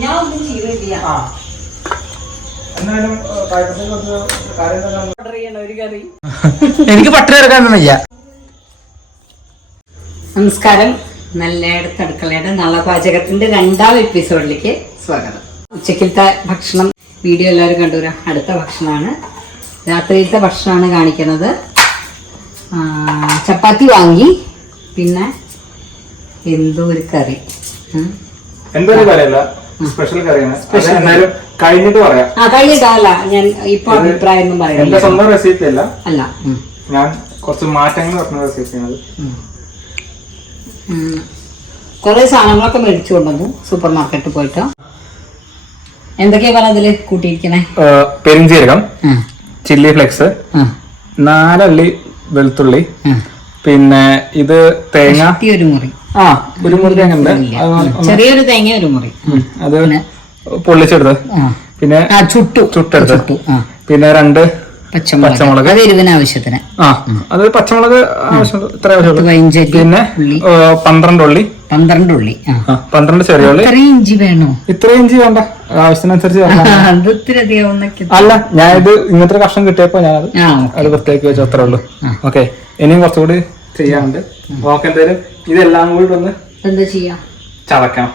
ഞാൻ ഒന്നും എനിക്ക് പട്ടിണി വയ്യ നമസ്കാരം. നല്ല അടുക്കളയുടെ നളപാചകത്തിന്റെ രണ്ടാം എപ്പിസോഡിലേക്ക് സ്വാഗതം. ഉച്ചക്കലത്തെ ഭക്ഷണം വീഡിയോ എല്ലാവരും കണ്ടുവരാ. അടുത്ത ഭക്ഷണമാണ്. രാത്രിയിലത്തെ ഭക്ഷണമാണ് കാണിക്കുന്നത്. ചപ്പാത്തി വാങ്ങി. പിന്നെ എന്തോ ഒരു കറി. എന്തോ എന്തൊരു കറിയല്ല. സ്പെഷ്യൽ കറിയാണ്. എന്നാലും കഴിഞ്ഞിട്ട് പറയാം. ആ കഴിഞ്ഞിട്ടല്ല ഞാൻ ഇപ്പൊ അഭിപ്രായം ഒന്നും എന്റെ സ്വന്തം റെസിപ്പി അല്ല. അല്ല. ഞാൻ കുറച്ച് മാറ്റങ്ങൾ പറഞ്ഞ റെസിപ്പിയാണ് ഉം. ഉം. സാധനങ്ങളൊക്കെ മേടിച്ചു കൊണ്ടുവന്നു. സൂപ്പർ മാർക്കറ്റിൽ പോയിട്ട്. എന്തൊക്കെയാ പറ അതിൽ കൂട്ടിയിരിക്കണേ? പെരിഞ്ചീരകം ചില്ലി ഫ്ലെക്സ്. നാലള്ളി വെളുത്തുള്ളി. പിന്നെ ഇത് തേങ്ങ? ഒരു മുറി. ആ ഒരു മുറി തേങ്ങ ഉണ്ട്. ചെറിയൊരു തേങ്ങ ഒരു മുറി. അത് പൊള്ളിച്ചെടുത്ത്. പിന്നെ ചുട്ടു. ചുട്ടെടുത്ത്. പിന്നെ രണ്ട് പച്ചമുളക്. അത് എരിവിന് ആവശ്യത്തിന്. ആ അത് പച്ചമുളക് ആവശ്യം ഇത്ര ആവശ്യമുള്ളൂ. പതിനഞ്ചരി പിന്നെ പന്ത്രണ്ട് ഉള്ളി. പന്ത്രണ്ട് ഉള്ളി. പന്ത്രണ്ട് ചെറിയ ഉള്ളി. ഇത്രയും ഇഞ്ചി വേണോ? ഇത്രയും ഇഞ്ചി വേണ്ട. ആവശ്യത്തിനനുസരിച്ച് അല്ല ഞാൻ ഇത് ഇങ്ങനത്തെ കഷ്ണം കിട്ടിയപ്പോ ഞാൻ അത് വൃത്തിയാക്കി വെച്ചു. അത്രേ ഉള്ളൂ. ഓക്കെ. ഇനിയും കുറച്ചുകൂടി ചെയ്യാനുണ്ട്. ഓക്കെ എന്തായാലും ഇതെല്ലാം കൂടി ഒന്ന് എന്താ ചെയ്യാ? ചതക്കണം.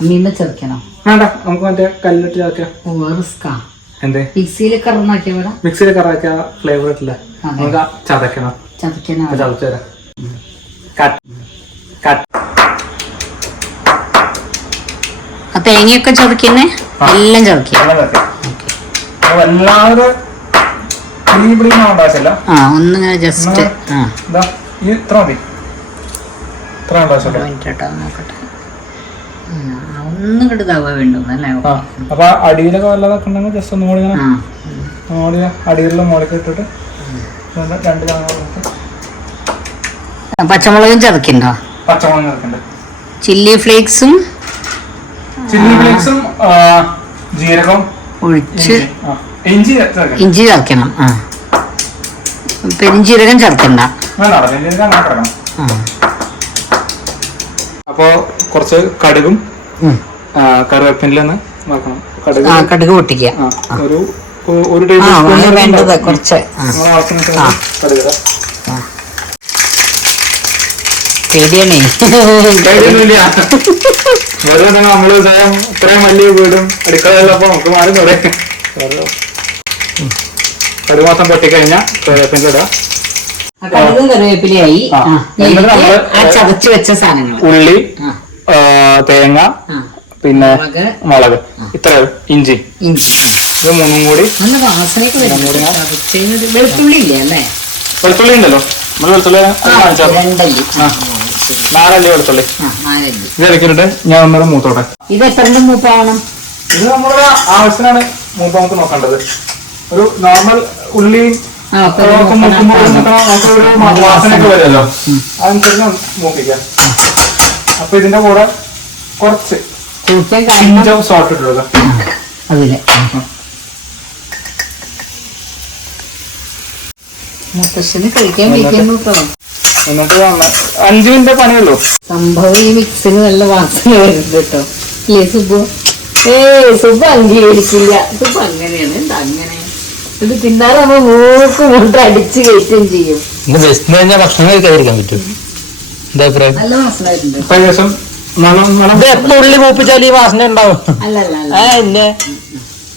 അമ്മീമ്മ ചതക്കണം? വേണ്ട നമുക്ക് മറ്റേ കല്ലിട്ട് ചതക്കാം. ഓ റിസ്കാ എന്തേ? മിക്സിയിൽ കറന്നാക്കിയ മിക്സിയിൽ കറാക്കിയ ഫ്ലേവർ ഇട്ടില്ല. നമുക്ക് ചതക്കണം. ചതക്കണം? ചതച്ചു തരാം. തേങ്ങയൊക്കെ ചതക്കുന്നേ എല്ലാം ചതക്കുക വെള്ളം വെക്കാം. അപ്പൊ വല്ലാതെ പിടി പിടി ഉണ്ടാക്കില്ല ആ ഒന്നിങ്ങനെ ജസ്റ്റ് ആ. ഇതാ ഈ ഇത്ര മതി. ഇത്ര കേട്ടോ നോക്കട്ടെ. ഉം, ആ, ഒന്നും കിട്ട് തവ വേണ്ടു അല്ലേ? അപ്പൊ അടിയിലൊക്കെ വല്ലതൊക്കെ ഉണ്ടെങ്കിൽ ജസ്റ്റ് ഒന്ന് മോളി ഇങ്ങനെ ആ. മോളി അടിയിലുള്ള ഇട്ടിട്ട് രണ്ട് പച്ചമുളകും ചതക്കണ്ടോ പച്ചമുളക് ചില്ലി ഫ്ലേക്സും ചില്ലി ഫ്ലേക്സും ജീരകം ഒഴിച്ച് ഇഞ്ചി ഇഞ്ചി ചതക്കണം ആ. പെരിഞ്ചീരകം ചേർക്കണ്ട. അപ്പോ കുറച്ച് കടുകും വറക്കണം. കടുക് ആ കടുക് പൊട്ടിക്കുക. ഒരു ടേബിൾ സ്പൂൺ വേണ്ടത് കുറച്ച് നമ്മളെ. പേടിയാണേ. വെറുതെ ഇത്രയും വലിയ വീടും അടുക്കളയിലപ്പോ നമുക്ക് മാറി കൂടെ കടുക് മാസം പൊട്ടിക്കഴിഞ്ഞാൽ കറിവേപ്പിന്റെ ഇടാം കടുകും കറിവേപ്പിലയായി. ആ. ചതച്ച് വെച്ച സാധനങ്ങൾ ഉള്ളി തേങ്ങ പിന്നെ മുളക്. ഇത്ര ഇഞ്ചി. ഇഞ്ചി. ഇത് മൂന്നും കൂടി വെളുത്തുള്ളി ഇല്ലേ അല്ലേ? വെളുത്തുള്ളി ഉണ്ടല്ലോ. നമ്മൾ വെളുത്തുള്ളി നാലല്ലി വെളുത്തുള്ളി. ഇത് ഇറക്കിയിട്ട് ഞാൻ ഒന്നര മൂത്തോട്ടെ. ഇത് എത്ര മൂപ്പാവണം? ഇത് നമ്മുടെ ആവശ്യത്തിനാണ് മൂപ്പാമത്ത് നമുക്ക് നോക്കേണ്ടത്. ഒരു നോർമൽ ഉള്ളി ആ ഒക്കെ ഒക്കെ നോക്കണം. മുക്കുമ്പോൾ നമുക്ക് ഒരു മ- വാസനയൊക്കെ വരുമല്ലോ. അതനുസരിച്ച് മൂപ്പിക്കാം. അപ്പൊ ഇതിന്റെ കൂടെ കുറച്ച് സോൾട്ട് ഇട്ടുള്ളത് അതിലെ. മുത്തശ്ശന് കഴിക്കാൻ വയ്ക്കുന്നു കേട്ടോ എന്നിട്ട് നന്ന- അഞ്ച് മിനിറ്റ് പണിയുള്ളൂ. സംഭവം ഈ മിക്സിന് നല്ല വാസന വരുന്നത് കേട്ടോ. ഇല്ലേ സുബു ഏ സുബ് അംഗീകരിക്കില്ല. സുബ് അങ്ങനെയാണ്. എന്താ അങ്ങനെ? ഇത് തിന്നാതെ നമ്മൾ മൂക്ക് കൊണ്ട് അടിച്ച് കയറ്റുകയും ചെയ്യും. ഇന്ന് ബെസ്റ്റ് കഴിഞ്ഞാൽ ഭക്ഷണം കഴിക്കാതിരിക്കാൻ പറ്റും. എന്താ അഭിപ്രായം? നല്ല ഭക്ഷണമായിട്ടുണ്ട് ഏകദേശം മണം മണം. ഇത് എപ്പോ ഉള്ളി മൂപ്പിച്ചാൽ ഈ വാസന ഉണ്ടാവും. അല്ല അല്ല അല്ല ആ ഇന്നെ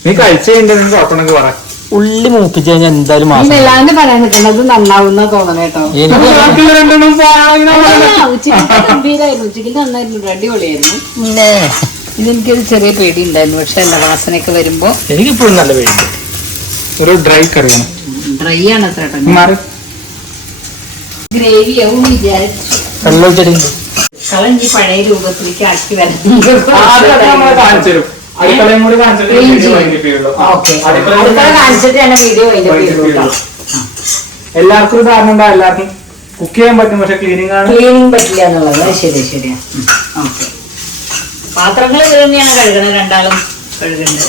നീ കഴിച്ചു കഴിഞ്ഞാൽ നിനക്ക് കുഴപ്പമുണ്ടെങ്കിൽ പറ. ഉള്ളി മൂപ്പിച്ച് കഴിഞ്ഞാൽ എന്തായാലും വാസന പറയാൻ നന്നാവുന്ന തോന്നണേ കേട്ടോ. എനിക്ക് ബാക്കിയുള്ള രണ്ടെണ്ണം പോയാ ഉച്ചയ്ക്ക് ഗംഭീരായിരുന്നു. ഉച്ചയ്ക്ക് നന്നായിരുന്നു. അടിപൊളിയായിരുന്നു. പിന്നെ ഇതെനിക്കൊരു ചെറിയ പേടി ഉണ്ടായിരുന്നു പക്ഷെ അല്ല വാസനയൊക്കെ വരുമ്പോ എനിക്കിപ്പോഴും നല്ല പേടിയുണ്ട്. ഒരു ഡ്രൈ കറിയാണ് ഡ്രൈ ആണ് മാറി. ഗ്രേവി ആവും വിചാരിച്ചു. പഴയ രൂപത്തിലേക്ക് ആക്കി അടുക്കളയും കൂടി കാണിച്ചിട്ട്. എല്ലാവർക്കും ഒരു ധാരണ ഉണ്ടാവും എല്ലാവർക്കും കുക്ക് ചെയ്യാൻ പറ്റും പക്ഷെ ക്ലീനിങ് ആണ്. ക്ലീനിങ് പറ്റില്ല എന്നുള്ളത്. ശരി ശരിയാ. ഓക്കെ പാത്രങ്ങൾ തന്നെയാണ് കഴുകണത്. രണ്ടാളും കഴുകുന്നുണ്ട്.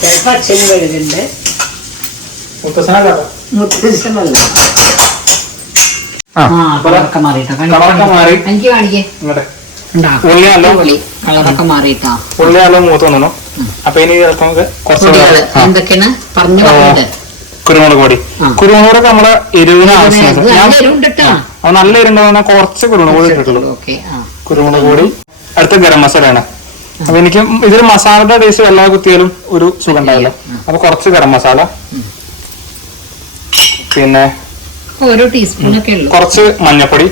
ചിലപ്പോ അച്ഛനും കഴുകുന്നുണ്ട്. മുത്തശ്ശനല്ല ആ ആ അപ്പൊ കളറൊക്കെ മാറിട്ടോ കളറൊക്കെ മാറി. എനിക്ക് കാണിക്കേ. ഇങ്ങോട്ടെ. ഉള്ളി നല്ല കളറൊക്കെ മാറിയിട്ടാ. ഉള്ളി നല്ല മൂത്ത് വന്നു അപ്പൊ ഇനി ചിലപ്പോ നമുക്ക് കുറച്ച് പൊടികൾ ആ, എന്തൊക്കെയാണ്? പറഞ്ഞു ആ, പറഞ്ഞിട്ട് കുരുമുളക് പൊടി. കുരുമുളക് നമ്മളെ എരിവിന് ആവശ്യമാണ്. നല്ല എരിവുണ്ടാവുന്ന കുറച്ച് കുരുമുളക് പൊടി ഇട്ടിട്ടുള്ളൂ. കുരുമുളക് പൊടി. അടുത്ത ഗരം മസാലയാണ്. അപ്പൊ എനിക്ക് ഇതിൽ മസാലയുടെ ടേസ്റ്റ് എല്ലാ കുത്തിയാലും ഒരു സുഖം ഉണ്ടാവില്ല. അപ്പൊ കുറച്ച് ഗരം മസാല. പിന്നെ ഓരോ ടീസ്പൂണൊക്കെ ഉള്ളൂ. കുറച്ച് മഞ്ഞപ്പൊടി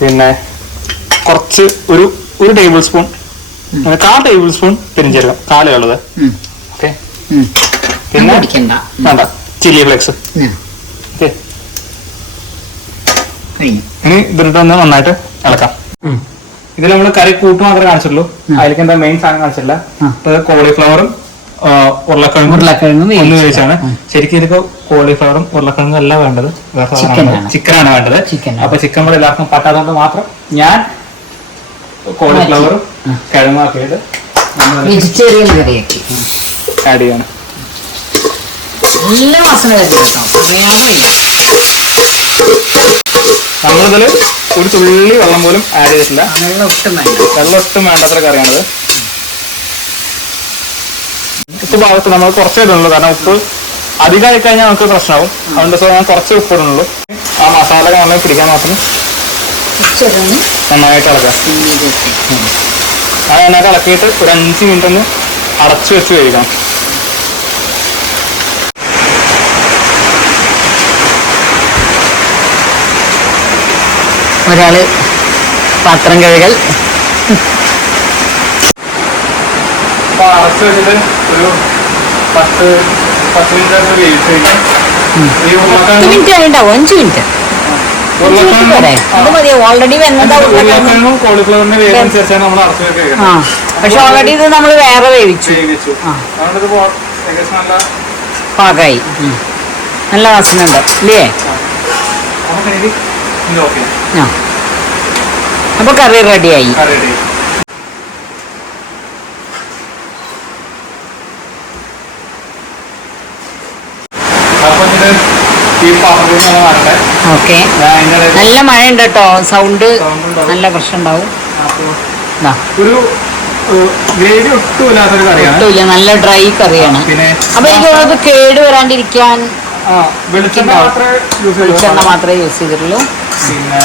പിന്നെ കുറച്ച് ഒരു ഒരു ടേബിൾ സ്പൂൺ. കാ കാൽ ടേബിൾ സ്പൂൺ പെരിഞ്ചീരകം. കാലുള്ളത്. ഓക്കെ. പിന്നെ വേണ്ട. Chilli flakes. ഓക്കെ. ഇനി ഇതിട്ട് ഒന്ന് നന്നായിട്ട് ഇളക്കാം. ഇതിൽ നമ്മൾ കറി കൂട്ട് മാത്രമേ കാണിച്ചുള്ളൂ അതിലേക്ക് എന്താ മെയിൻ സാധനം കാണിച്ചില്ല. കോളിഫ്ലവറും ഉരുളക്കിഴങ്ങും ഉരുളക്കിഴങ്ങ് വേവിച്ചത്. ശരിക്കും ഇതിപ്പോ കോളിഫ്ലവറും ഉരുളക്കിഴങ്ങും അല്ല വേണ്ടത്. ആണ്. വേണ്ടത്. അപ്പൊ ചിക്കൻ കൂടെ എല്ലാവർക്കും പറ്റാത്തത് മാത്രം ഞാൻ കോളിഫ്ലവറും കിഴങ്ങാക്കിയത് വെജിറ്റേറിയൻ കറിയാക്കി ആഡ് ചെയ്യാണ്. നല്ല വാസന വരുന്നു കേട്ടോ. പറയാതെ നമ്മളിതിൽ ഒരു തുള്ളി വെള്ളം പോലും ആഡ് ചെയ്തിട്ടില്ല. വെള്ളം ഒട്ടും വേണ്ട. വെള്ളം ഒട്ടും വേണ്ടാത്ര കറിയാണിത്. ഉപ്പ് ഭാഗത്ത് നമ്മൾ കുറച്ചേ ഇടുന്നുള്ളൂ. കാരണം ഉപ്പ് അധികമായി കഴിഞ്ഞാൽ നമുക്ക് പ്രശ്നമാവും. അതുകൊണ്ട് സോ ഞാൻ കുറച്ച് ഉപ്പ് ഇടുന്നുള്ളൂ. ആ മസാല നന്നായി പിടിക്കാൻ മാത്രം നന്നായിട്ട് ഇളക്കാം അത് നന്നായിട്ട് ഇളക്കിയിട്ട് ഒരു അഞ്ച് മിനിറ്റ് ഒന്ന് അടച്ചു വെച്ച് കഴിക്കണം ഒരാൾ പാത്രം കഴുകൽ. അപ്പോൾ അറസ്റ്റ് വെച്ചിട്ട് ഒരു പത്ത് പത്ത് മിനിറ്റ് വെയിറ്റ് ഈ പത്ത് ഉരുളക്കിഴങ്ങും മിനിറ്റ് ആയിണ്ടാവും അഞ്ച് മിനിറ്റ് പോരെ? അത് മതി ഓൾറെഡി വെന്നതാ ഉരുളക്കിഴങ്ങ്. ഉരുളക്കിഴങ്ങും കോളിഫ്ലവറിന്റെ വേവ് അനുസരിച്ചാണ് നമ്മൾ അടച്ചു വെച്ച് കഴിക്കുന്നത് ആ. പക്ഷെ ഓൾറെഡി ഇത് നമ്മൾ വേറെ വേവിച്ചു. വേവിച്ചു. ആ. അതുകൊണ്ട് ഇത് പോ- ഏകദേശം നല്ല പാകായി. ഉം. നല്ല ഇല്ലേ? നമുക്ക് ഓക്കെ. ആ. കറി റെഡിയായി കറി ready. അപ്പൊ ഇത് ഈ പാത്രത്തിൽ നിന്ന് മാറട്ടെ ഓക്കെ. നല്ല മഴ ഉണ്ട് കേട്ടോ സൗണ്ട് നല്ല പ്രശ്നം ഉണ്ടാവും ഒരു ഗ്രേവി കറിയാണ്. ഒട്ടുമില്ല നല്ല ഡ്രൈ കറിയാണ്. അപ്പൊ എനിക്ക് കേട് വരാണ്ടിരിക്കാൻ വെളിച്ചെണ്ണ മാത്രമേ യൂസ് ചെയ്തിട്ടുള്ളൂ പിന്നെ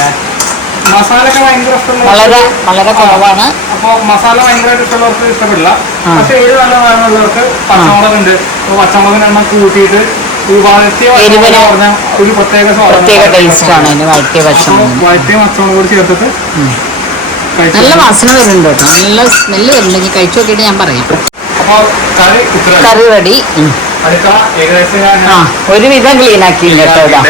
ഭയങ്കര വളരെ വളരെ കുറവാണ്. അപ്പോൾ മസാല ഭയങ്കരമായിട്ട് ഇഷ്ടമുള്ളവർക്ക് ഇഷ്ടപ്പെടില്ല. പക്ഷെ എരിവ് നല്ല വേണമെന്നുള്ളവർക്ക് പച്ചമുളക് ഉണ്ട് അപ്പൊ പച്ചമുളകിന് എണ്ണം കൂട്ടിയിട്ട് ഈ വഴറ്റിയ പച്ചമുളക് എരിവിന് പറഞ്ഞ ഒരു പ്രത്യേക സ്വാദാണ് പ്രത്യേക ടേസ്റ്റ് ആണ്. അതിന് വഴറ്റിയ അപ്പൊ വഴറ്റിയ പച്ചമുളക് കൂടി ചേർത്തിട്ട് നല്ല വാസന വരുന്നുണ്ട് കേട്ടോ. നല്ല സ്മെല്ല് വരുന്നുണ്ടെങ്കിൽ കഴിച്ചു നോക്കിയിട്ട് ഞാൻ പറയാം. കറി റെഡി ആ ഒരുവിധം ക്ലീൻ ആക്കിയില്ല കേട്ടോ ഇതാ.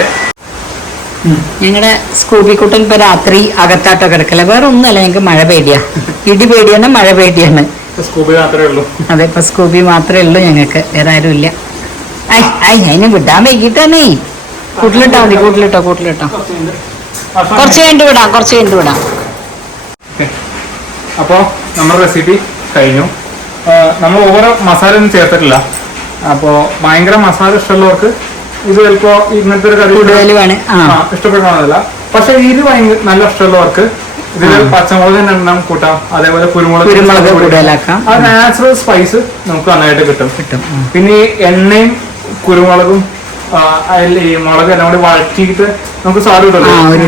ഞങ്ങളുടെ സ്കൂബി കുട്ടൻ ഇപ്പൊ രാത്രി അകത്താട്ടോ കിടക്കല. വേറെ ഒന്നുമല്ല ഞങ്ങൾക്ക് മഴ പേടിയാ. ഇടി പേടിയാണ് മഴ പേടിയാണ്. സ്കൂബി മാത്രമേ ഉള്ളൂ. അതെ ഇപ്പൊ സ്കൂബി മാത്രമേ ഉള്ളൂ ഞങ്ങൾക്ക് വേറെ ആരും ഇല്ല അതിന് വിടാൻ വൈകിട്ടാണേ കൂട്ടിലിട്ടാ മതി കൂട്ടിലിട്ടോ കൂട്ടിലിട്ടോ. കുറച്ച് കഴിഞ്ഞിട്ട് വിടാം കുറച്ച് കഴിഞ്ഞിട്ട് വിടാം. അപ്പോൾ നമ്മുടെ റെസിപ്പി കഴിഞ്ഞു. നമ്മൾ ഓരോ മസാല ഒന്നും ചേർത്തിട്ടില്ല. അപ്പോൾ ഭയങ്കര മസാല ഇഷ്ടമുള്ളവർക്ക് ഇത് ചിലപ്പോ ഇങ്ങനത്തെ ഒരു കറി ഇഷ്ടപ്പെടുന്നില്ല പക്ഷെ ഇത് ഭയങ്കര നല്ല ഇഷ്ടമുള്ളവർക്ക് ഇതിൽ പച്ചമുളകിന്റെ എണ്ണം കൂട്ടാം. അതേപോലെ കുരുമുളക്. ആ നാച്ചുറൽ സ്പൈസ് നമുക്ക് നന്നായിട്ട് കിട്ടും. കിട്ടും പിന്നെ ഈ എണ്ണയും കുരുമുളകും ഈ മുളക് എല്ലാം കൂടി വഴറ്റിയിട്ട് നമുക്ക് സ്വാദ്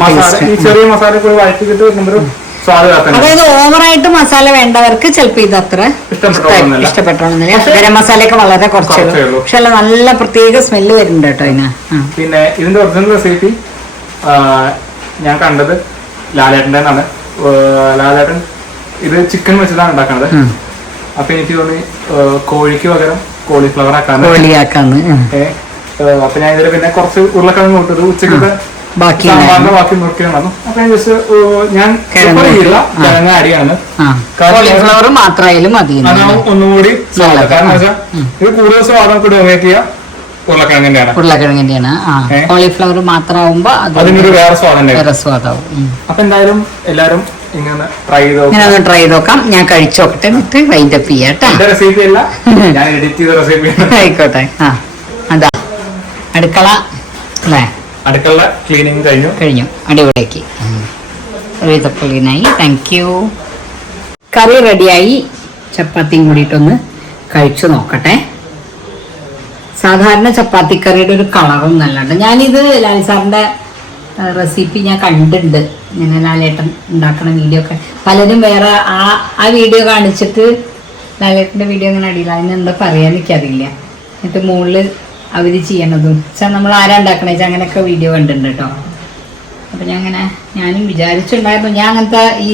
മസാല ഈ ചെറിയ മസാല കൂടി വഴറ്റിയിട്ട് വെക്കുമ്പോൾ അതായത് ഓവറായിട്ട് മസാല വേണ്ടവർക്ക് ചിലപ്പോ ഇത് അത്ര. ഇഷ്ടപ്പെട്ടോളന്നില്ല. ഗരം മസാലയൊക്കെ വളരെ കുറച്ചേ ഉള്ളൂ. പക്ഷെ അല്ല നല്ല പ്രത്യേക സ്മെല്ല് വരുന്നുണ്ട് കേട്ടോ ഇതിന്. പിന്നെ ഇതിന്റെ ഒറിജിനൽ റെസിപ്പി ഞാൻ കണ്ടത് ലാലേട്ടന്റെ ആണ് ലാലേട്ടൻ ഇത് ചിക്കൻ വെച്ചിട്ടാണ് ഉണ്ടാക്കുന്നത്. അപ്പൊ എനിക്ക് തോന്നി കോഴിക്ക് പകരം കോളിഫ്ലവർ ആക്കാന്ന്. കോളിയാക്കാന്ന് അപ്പൊ ഞാൻ ഇതിൽ പിന്നെ കുറച്ച് ഉരുളക്കിഴങ്ങ് കൊടുത്തത് ഉച്ചക്കത്തെ ബാക്കി സാമ്പാറിന്റെ ബാക്കി നോക്കിയാണ് അപ്പൊ ഞാൻ ജസ്റ്റ് ഞാൻ കിഴങ്ങ് prefer ചെയ്യില്ല കിഴങ്ങ് ആഡ് ചെയ്യാണ്. കോളിഫ്ലവർ മാത്രമായാലും മതി അതാണ് ഒന്നുകൂടി. കാരണം വെച്ചാൽ ഇത് കൂടുതൽ ഡൊമിനേറ്റ് ചെയ്യുക ഉരുളക്കിഴങ്ങിന്റെയാണ്. ഉരുളക്കിഴങ്ങിന്റെയാണ്. കോളിഫ്ലവർ മാത്രമാകുമ്പോ അത് അതിനൊരു വേറെ സ്വാദം വേറെ സ്വാദാവും. അപ്പൊ എന്തായാലും എല്ലാരും ഇങ്ങനെ ട്രൈ ചെയ്ത് നോക്കാം. ഇങ്ങനെ ഒന്ന് ട്രൈ ചെയ്ത് നോക്കാം. ഞാൻ കഴിച്ചു നോക്കട്ടെ. എന്നിട്ട് വൈൻഡ് അപ്പ് ചെയ്യാട്ടോ റെസിപ്പി അല്ല. ഞാൻ എഡിറ്റ് ചെയ്ത റെസിപ്പി ആയിക്കോട്ടെ. ആ അതാ. അടുക്കള. അല്ലേ? അടുക്കള ക്ലീനിങ് കഴിഞ്ഞു. കഴിഞ്ഞു. അടിപൊളിയാക്കി. ക്ലീനായി താങ്ക് യു കറി റെഡിയായി ചപ്പാത്തിയും കൂടിയിട്ടൊന്ന് കഴിച്ചു നോക്കട്ടെ. സാധാരണ ചപ്പാത്തിക്കറിയുടെ ഒരു കളറും നല്ലുണ്ട് ഞാനിത് ലാൽ സാറിന്റെ റെസിപ്പി ഞാൻ കണ്ടിട്ടുണ്ട്. ഇങ്ങനെ ലാലേട്ടൻ ഉണ്ടാക്കണ വീഡിയോ ഒക്കെ. പലരും വേറെ ആ ആ വീഡിയോ കാണിച്ചിട്ട് ലാലേട്ടന്റെ വീഡിയോ ഇങ്ങനെ അടിയില്ല. അതിന് എന്താ പറയാൻ എനിക്കറിയില്ല എന്നിട്ട് മുകളിൽ അവർ ചെയ്യണതും. വെച്ചാൽ നമ്മൾ ആരാ ഉണ്ടാക്കണേ? വെച്ചാൽ അങ്ങനെയൊക്കെ വീഡിയോ കണ്ടിട്ടുണ്ട് കേട്ടോ അപ്പം ഞാൻ അങ്ങനെ ഞാനും വിചാരിച്ചിട്ടുണ്ടായിരുന്നു. ഞാൻ അങ്ങനത്തെ ഈ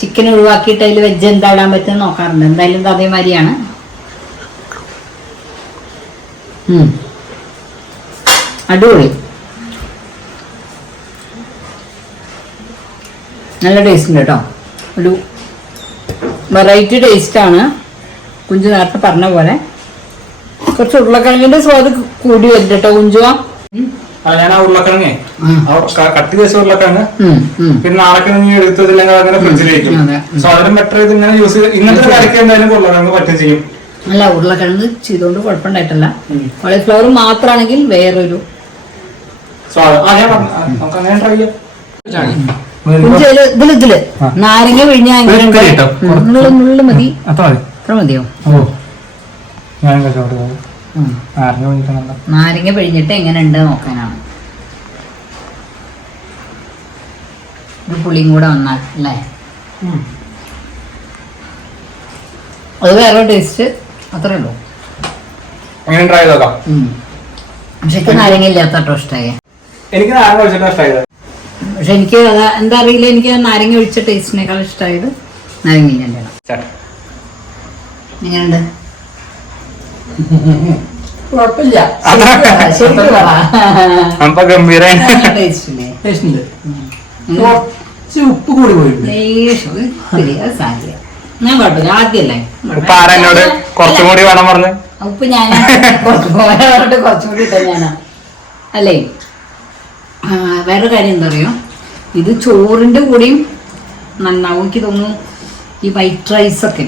ചിക്കൻ ഒഴിവാക്കിയിട്ട് അതിൽ വെജ് എന്താ ഇടാൻ പറ്റുമെന്ന് നോക്കാറുണ്ട്. എന്തായാലും ഇത് അതേമാതിരിയാണ്. അടിപൊളി. നല്ല ടേസ്റ്റ് ഉണ്ട് കേട്ടോ. ഒരു വെറൈറ്റി ടേസ്റ്റാണ് കുഞ്ചു നേരത്തെ പറഞ്ഞ പോലെ. കുറച്ച് ഉരുളക്കിഴങ്ങിന്റെ സ്വാദ് കൂടി വരും കേട്ടോ കുഞ്ചുവാ. ആ, ഞാൻ ആ ഉരുളക്കിഴങ്ങേ. ആ ക- കട്ട് ചെയ്ത ഉരുളക്കിഴങ്ങ്. ഉം, ഉം. പിന്നെ നാളെ നീ എടുത്തതില്ലെങ്കിൽ അങ്ങനെ ഫ്രിഡ്ജിലേക്ക് സോ ബെറ്റർ ഇത് ഇങ്ങനെ യൂസ് ചെയ്ത് ഇങ്ങനത്തെ കറിക്ക് എന്തായാലും ഉരുളക്കിഴങ്ങ് പറ്റും ചെയ്യും. അല്ല ഉരുളക്കിഴങ്ങ് ചെയ്തുകൊണ്ട് കുഴപ്പമുണ്ടായിട്ടല്ല. കോളിഫ്ലവർ മാത്രമാണെങ്കിൽ വേറൊരു സോ ആ ഞാൻ പറഞ്ഞു നമുക്ക് അങ്ങനെ ട്രൈ ചെയ്യാം. നാരങ്ങ പിഴിഞ്ഞ. നുള്ളു മതി. അത്ര മതിയോ. നാരങ്ങ പിഴിഞ്ഞിട്ട് എങ്ങനെ ഉണ്ട് നോക്കാനാണ്. ഒരു പുളിയും കൂടെ വന്നാൽ അല്ലേ? അത് വേറെ ടേസ്റ്റ് അത്രേ ഉള്ളൂ. പക്ഷെ എനിക്ക് നാരങ്ങ ഇല്ലാത്ത ഇഷ്ടമായി എനിക്ക് നാരങ്ങ ട്രൈ ചെയ്തത്. പക്ഷെ എനിക്ക് അത് എന്താ അറിയില്ല എനിക്ക് നാരങ്ങ ഒഴിച്ച ടേസ്റ്റിനേക്കാൾ ഇഷ്ടമായത് നാരങ്ങ ഇല്ലാണ്ടാണ് ചേട്ടാ എങ്ങനെയുണ്ട്? കുഴപ്പമില്ല. കുറച്ച് ഉപ്പ് കൂടി പോയിട്ടുണ്ട്. ഞാൻ കുഴപ്പമില്ല ആദ്യമല്ലേ? ഉപ്പ് കുറച്ചും കൂടി വേണം പറഞ്ഞു. ഉപ്പ് ഞാൻ കുറച്ച് പോരാ പറഞ്ഞിട്ട് കുറച്ചും കൂടി ഇട്ട ഞാനാ. അല്ലേ? വേറൊരു കാര്യം എന്താ അറിയോ? ഇത് ചോറിന്റെ കൂടെയും നന്നാവും. എനിക്ക് തോന്നുന്നു ഈ വൈറ്റ് റൈസ് ഒക്കെ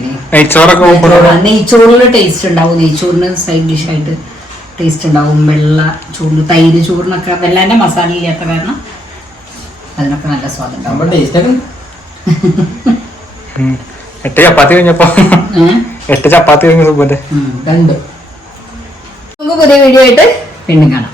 നെയ്ച്ചോറിന് ടേസ്റ്റ് ഉണ്ടാവും. നെയ്ച്ചോറിന് സൈഡ് ഡിഷ് ആയിട്ട് ടേസ്റ്റ് ഉണ്ടാവും. വെള്ള ചോറിന് തൈര് ചോറിനൊക്കെ വെള്ളാന്റെ മസാല ഇല്ലാത്ത കാരണം അതിനൊക്കെ നല്ല സ്വാദുണ്ടാവും എട്ട് ചപ്പാത്തി കഴിഞ്ഞപ്പോ. എട്ട് ചപ്പാത്തി കഴിഞ്ഞ സുബന്റെ രണ്ട് നമുക്ക് പുതിയ വീഡിയോ ആയിട്ട് വീണ്ടും കാണാം.